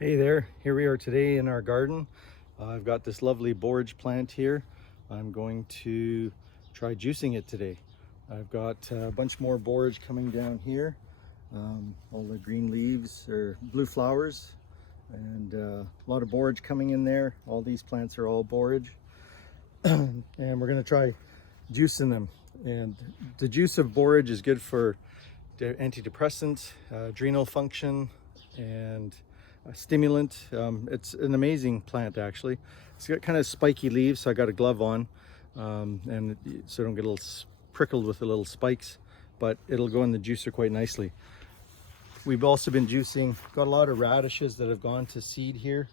Hey there, here we are today in our garden. I've got this lovely borage plant here. I'm going to try juicing it today. I've got a bunch more borage coming down here. All the green leaves or blue flowers, and a lot of borage coming in there. All these plants are all borage. And we're going to try juicing them. And the juice of borage is good for antidepressant, adrenal function, and a stimulant. It's an amazing plant actually. It's got kind of spiky leaves, so I got a glove on, and so I don't get a little prickled with the little spikes, but it'll go in the juicer quite nicely. We've also been juicing, got a lot of radishes that have gone to seed here,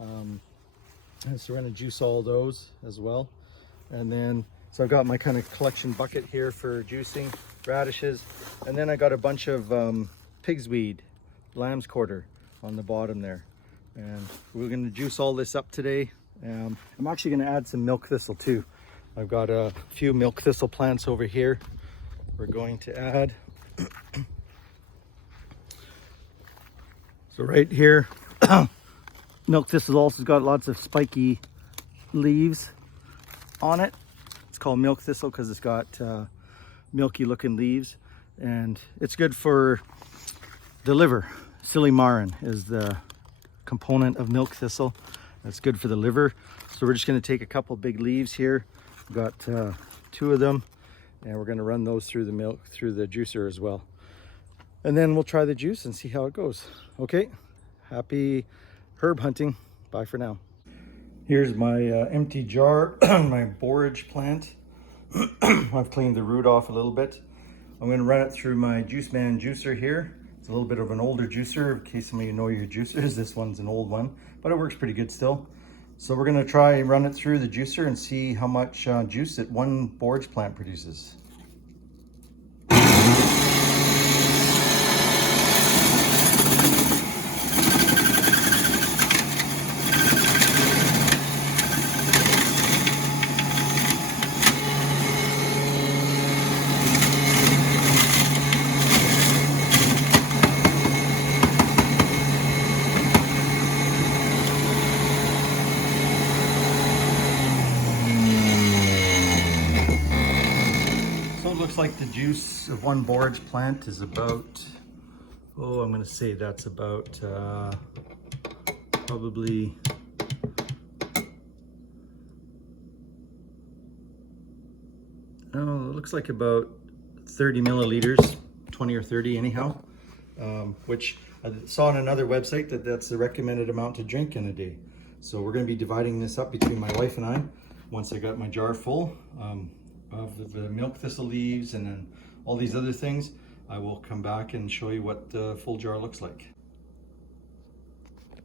and so we're going to juice all those as well. And then so I've got my kind of collection bucket here for juicing radishes, and then I got a bunch of pig's weed, lamb's quarter on the bottom there, and we're going to juice all this up today. I'm actually going to add some milk thistle too. I've got a few milk thistle plants over here we're going to add. So right here, milk thistle also got lots of spiky leaves on it. It's called milk thistle because it's got milky looking leaves, and it's good for the liver. Silymarin is the component of milk thistle that's good for the liver. So we're just going to take a couple big leaves here. We've got 2 of them, and we're going to run those through the juicer as well. And then we'll try the juice and see how it goes. Okay, happy herb hunting. Bye for now. Here's my empty jar, my borage plant. I've cleaned the root off a little bit. I'm going to run it through my Juice Man juicer here. It's a little bit of an older juicer, in case some of you know your juicers. This one's an old one, but it works pretty good still. So we're going to try and run it through the juicer and see how much juice that one borage plant produces. So it looks like the juice of one borage plant is about, I'm going to say that's about probably it looks like about 30 milliliters, 20 or 30 anyhow, which I saw on another website that's the recommended amount to drink in a day. So we're going to be dividing this up between my wife and I. Once I got my jar full of the milk thistle leaves and then all these other things, I will come back and show you what the full jar looks like.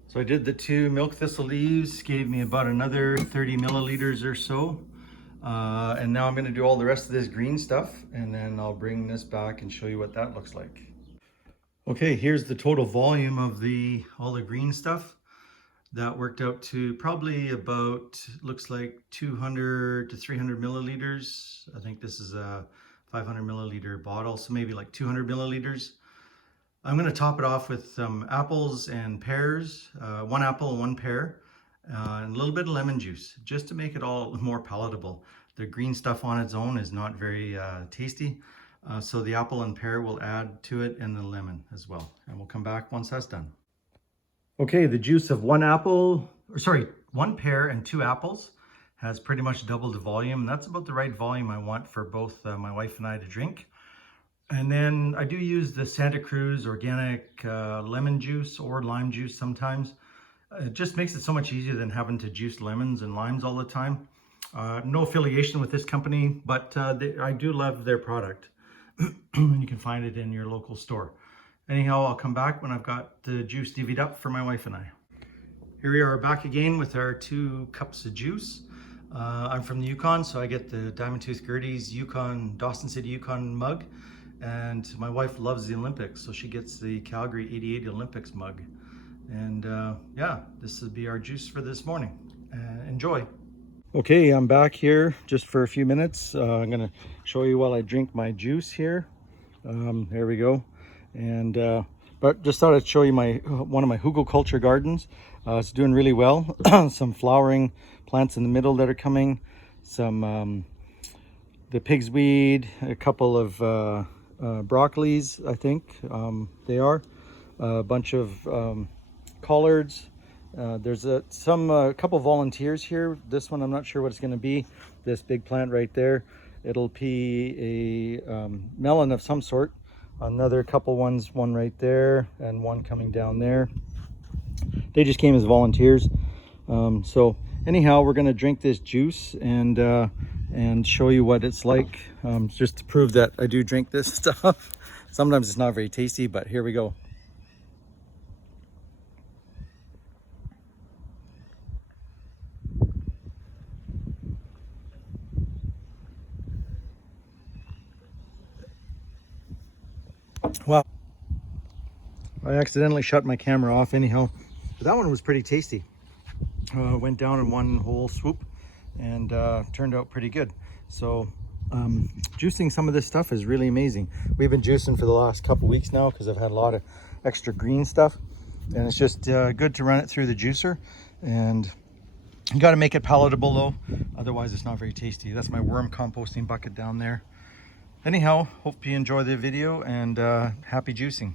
So I did the 2 milk thistle leaves, gave me about another 30 milliliters or so. And now I'm going to do all the rest of this green stuff, and then I'll bring this back and show you what that looks like. Okay, here's the total volume of all the green stuff. That worked out to probably about, looks like 200 to 300 milliliters. I think this is a 500 milliliter bottle, so maybe like 200 milliliters. I'm going to top it off with some apples and pears, 1 apple and 1 pear, and a little bit of lemon juice, just to make it all more palatable. The green stuff on its own is not very tasty, so the apple and pear will add to it, and the lemon as well. And we'll come back once that's done. Okay, the juice of 1 pear and 2 apples has pretty much doubled the volume. That's about the right volume I want for both my wife and I to drink. And then I do use the Santa Cruz organic lemon juice or lime juice sometimes. It just makes it so much easier than having to juice lemons and limes all the time. No affiliation with this company, but I do love their product. And you can find it in your local store. Anyhow, I'll come back when I've got the juice divvied up for my wife and I. Here we are back again with our 2 cups of juice. I'm from the Yukon, so I get the Diamond Tooth Gertie's Dawson City, Yukon mug. And my wife loves the Olympics, so she gets the Calgary '88 Olympics mug. And yeah, this will be our juice for this morning. Enjoy. Okay, I'm back here just for a few minutes. I'm going to show you while I drink my juice here. There we go. And But just thought I'd show you my one of my hugelkultur gardens. It's doing really well. Some flowering plants in the middle that are coming. Some the pig's weed, a couple of broccolis, I think they are. A bunch of collards. There's a couple volunteers here. This one I'm not sure what it's going to be. This big plant right there, it'll be a melon of some sort. Another couple ones, one right there and one coming down there. They just came as volunteers. So anyhow, we're going to drink this juice and show you what it's like, just to prove that I do drink this stuff. Sometimes it's not very tasty, but here we go. Wow. I accidentally shut my camera off anyhow. But that one was pretty tasty. Went down in one whole swoop and turned out pretty good. So juicing some of this stuff is really amazing. We've been juicing for the last couple weeks now because I've had a lot of extra green stuff, and it's just good to run it through the juicer. And you got to make it palatable though, otherwise it's not very tasty. That's my worm composting bucket down there. Anyhow, hope you enjoy the video, and happy juicing.